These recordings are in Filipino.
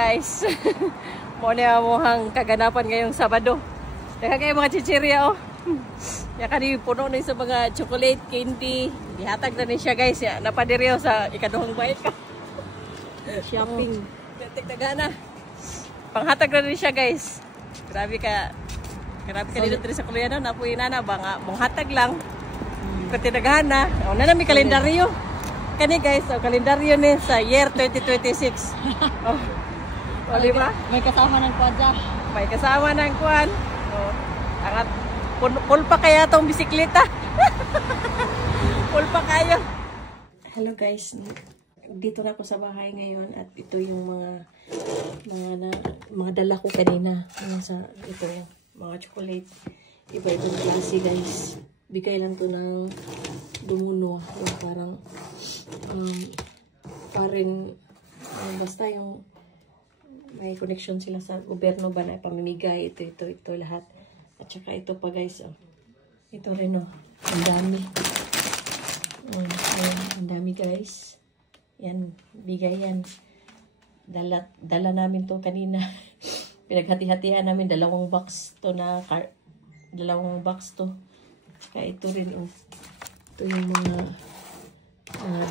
Guys, muna mo hang kaganapan ngayong Sabado. Daga kayo mga chichirya oh. Ya kani puno na sa mga chocolate, candy. Dihatag na ni siya guys. Ya, napadiriyo sa ikaduhang bike ka. Shopping. Tigdaga na. Panghatag na ni siya guys. Grabe ka dito sa Kuliano. Napuyin na ba nga. Monghatag lang. Katidagahan na. O na may kalendaryo. Kani guys, kalendaryo ni sa year 2026. Oh. O, diba? May kasama ng kwadya. May kasama ng kwan. O, angat. Full pa kaya tong bisikleta. Full pa kayo. Hello guys. Dito na ako sa bahay ngayon at ito yung mga dala ko kanina. Ito yung mga chocolate. Iba-ibang klase guys. Bigay lang to ng Dumuno. Yung parang basta yung may connection sila sa gobyerno ba na pamimigay. Ito lahat. At saka ito pa guys. Oh. Ito rin oh. Ang dami. Ang dami guys. Yan. Bigay yan. Dala namin to kanina. Pinaghati-hatihan namin. Dalawang box to. Kaya ito rin oh. Ito yung mga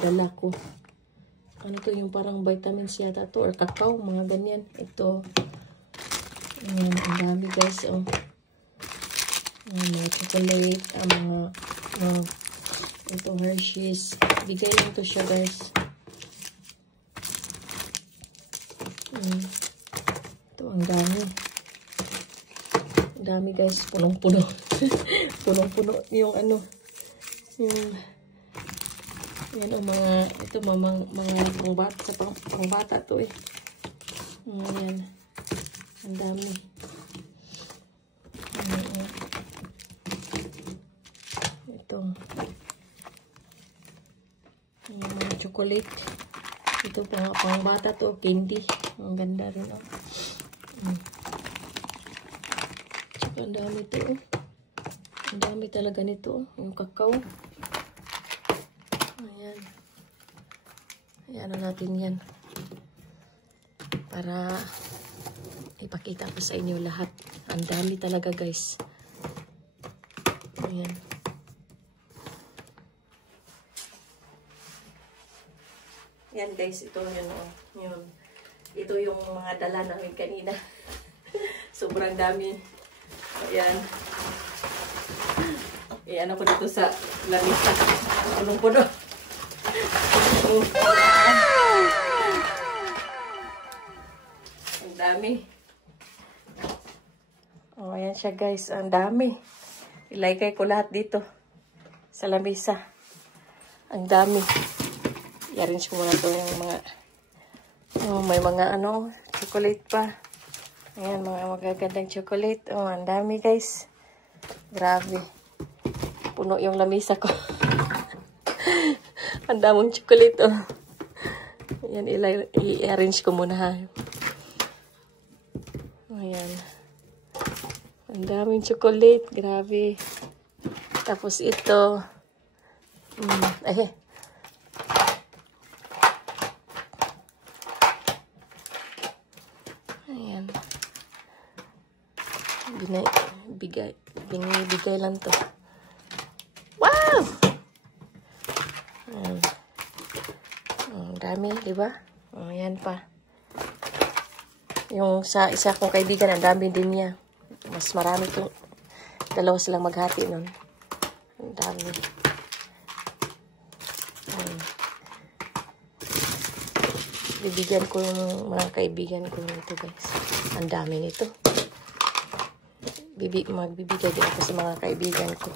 dala ko. Ano to yung parang vitamins yata to or kakao, mga ganyan. Ito. Ayan, ang dami guys. Oh. Mga chocolate, ito Hershey's. Bigay lang to siya guys. Ito, ang dami. Ang dami guys, punong-puno. Punong-puno yung ano. Yan o mga pangbata to eh. Yan. Ang dami. Ito. Yung mga chocolate. Ito pangbata to, candy. Ang ganda rin oh. Tsaka ang dami to oh. Ang dami talaga nito oh. Yung kakao. Ayan. Ayan na natin yan. Para ipakita ko sa inyo lahat. Ang dami talaga guys. Ayan. Yan guys. Ito yun. Oh. Yun. Ito yung mga dala namin kanina. Sobrang dami. Ayan. Ayan ako dito sa lamisa. Punong-puno. Wow! Ang dami. Oh, ayan siya guys. Ang dami. Ilagay ko lahat dito sa lamisa. Ang dami. I-arrange ko muna ito yung mga may mga chocolate pa. Ayan, mga magagandang chocolate. Oh, ang dami guys. Grabe. Puno yung lamisa ko. Ang daming chocolate, oh. Ayan, i-arrange ko muna, ha. Ayan. Ang daming chocolate. Grabe. Tapos ito. Ayan. Binibigay lang to. Wow! Ang dami, di ba? Ayan pa. Yung sa isa kong kaibigan, ang dami din niya. Mas marami to. Dalawa silang maghati nun. Ang dami. Bibigyan ko yung mga kaibigan ko nito guys. Ang dami nito. Magbibigay din ako sa mga kaibigan ko.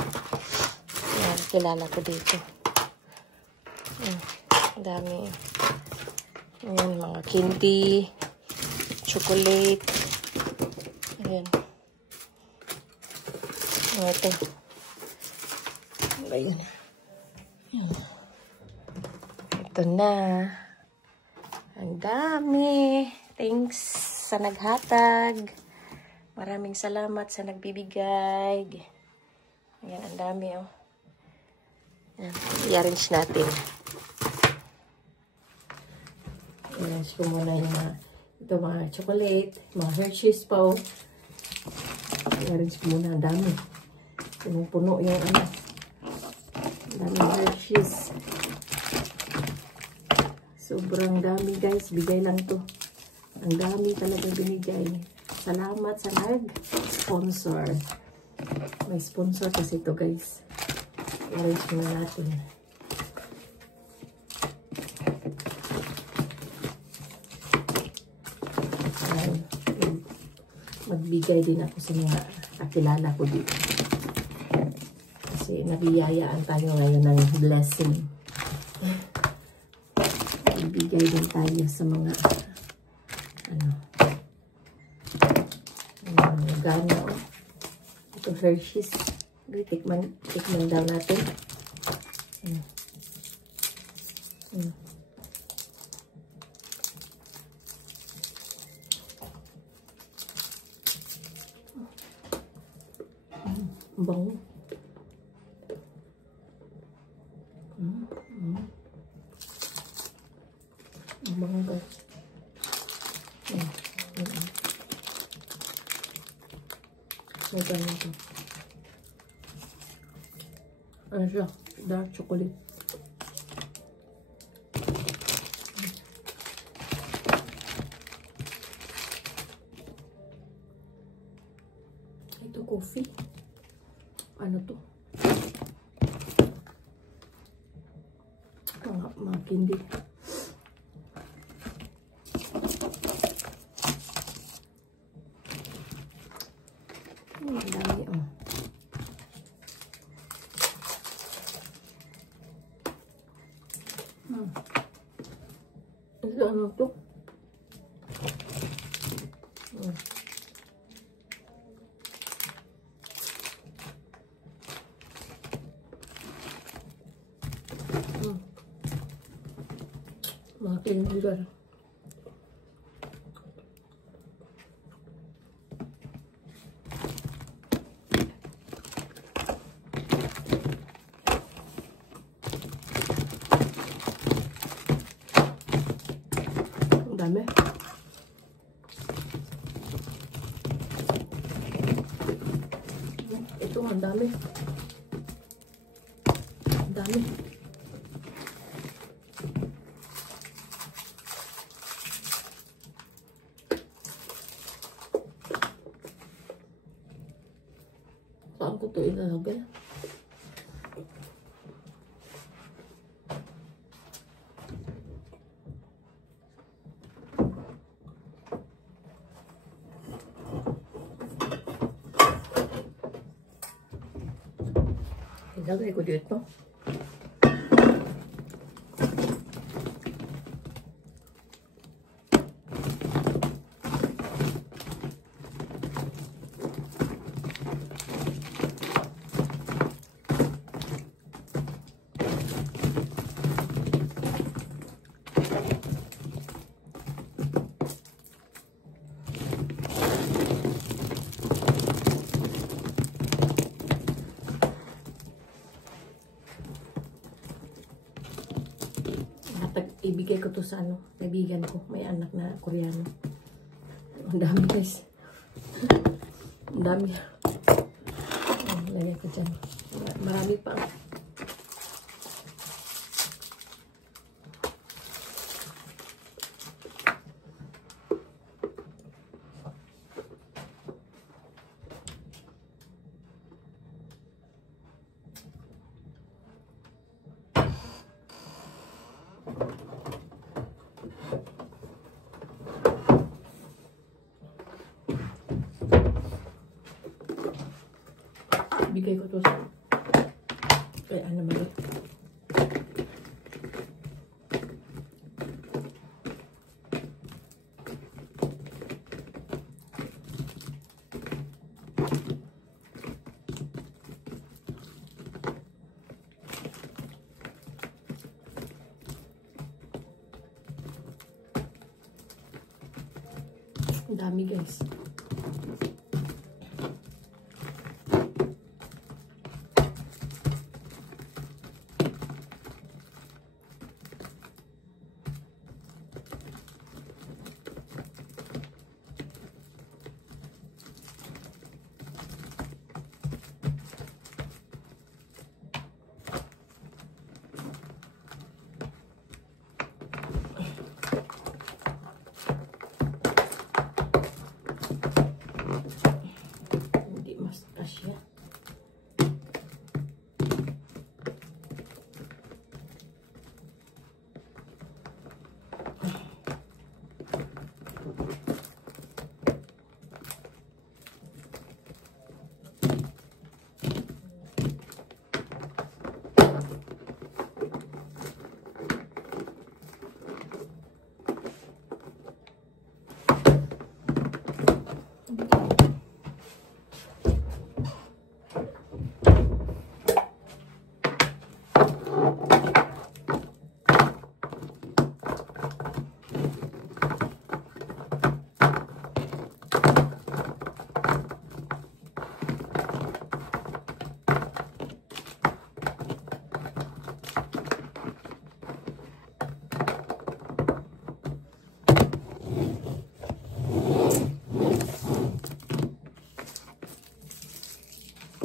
Ayan, kilala ko dito. Ang dami. Ayan, mga candy, chocolate. Ayan. Ito. Ayan. Ito na. Ang dami. Thanks sa naghatag. Maraming salamat sa nagbibigay. Ayan, ang dami oh. I-arrange natin. I-arrange ko muna Ito mga chocolate, mga Hershey's pa oh. I-arrange ko muna, ang dami. Punong-puno yung ano. Ang daming Hershey's. Sobrang dami guys, bigay lang to. Ang dami talaga binigay. Salamat sa nag-sponsor. May sponsor kasi ito guys. I-arrange muna natin. Magbigay din ako sa mga kakilala ko dito. Kasi nabiyayaan tayo ngayon ng blessing. Magbigay din tayo sa mga gana. Ito Hershey's. Tikman daw natin. Ang bango. Ang bango guys. May ganyan ito. Ano siya? Dark chocolate. Ito coffee. Ano to? Mga candy. Ang dami oh. Ito ano to? Mga kaibigan. Ang dami. Ito ang dami. Ang dami. Saan ko ito ilalagay? Ilagay ko dito. Ibigay ko to sa kaibigan ko. May anak na Koreano. Ang dami guys. Ang dami. Lagay ko dyan. Marami pa. Bigay ko to sa kaya ano ba? Ang dami guys.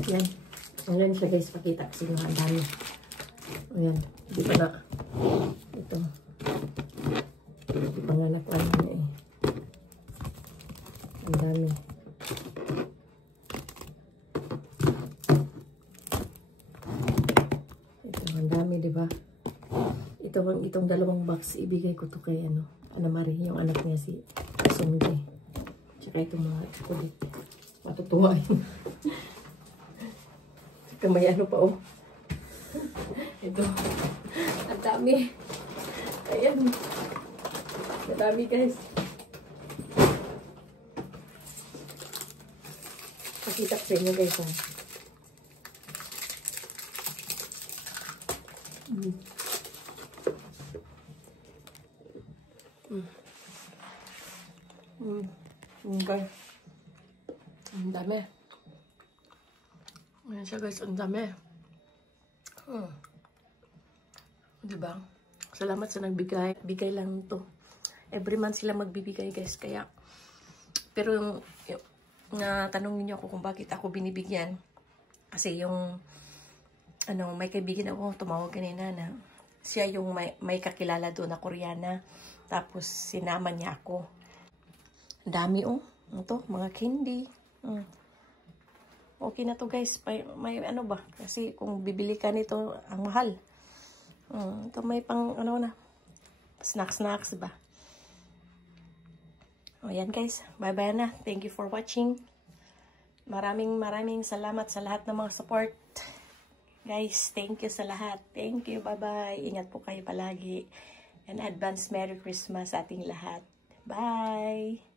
Yan. Ayan siya guys, pakita kasi nga ang dami. Ayan, hindi pa na. Ito. Hindi pa nga nakuha na eh. Ang dami. Ito, ang dami, diba? Itong dalawang box, ibigay ko to kay Ana Marie, yung anak niya si Sumide. Tsaka itong mga chocolate. Matutuwa yun. May pa oh. Ito. Ang dami. Ayan. Ang dami guys. Pakita ko sa inyo guys ha. Okay. Ang dami. Ayan siya guys, ang dami. Diba? Salamat sa nagbigay. Bigay lang to. Every month sila magbibigay guys. Kaya, pero yung tanongin niyo ako kung bakit ako binibigyan. Kasi yung, may kaibigan ako, tumawag kanina na siya yung may kakilala doon na Koreana. Tapos, sinama niya ako. Ang dami oh. Ito, mga candy. Okay na to guys. May ano ba? Kasi kung bibili ka nito, ang mahal. Ito may pang snacks ba? O yan guys. Bye-bye na. Thank you for watching. Maraming salamat sa lahat ng mga support. Guys, thank you sa lahat. Thank you. Bye-bye. Ingat po kayo palagi. And advance Merry Christmas sa ating lahat. Bye!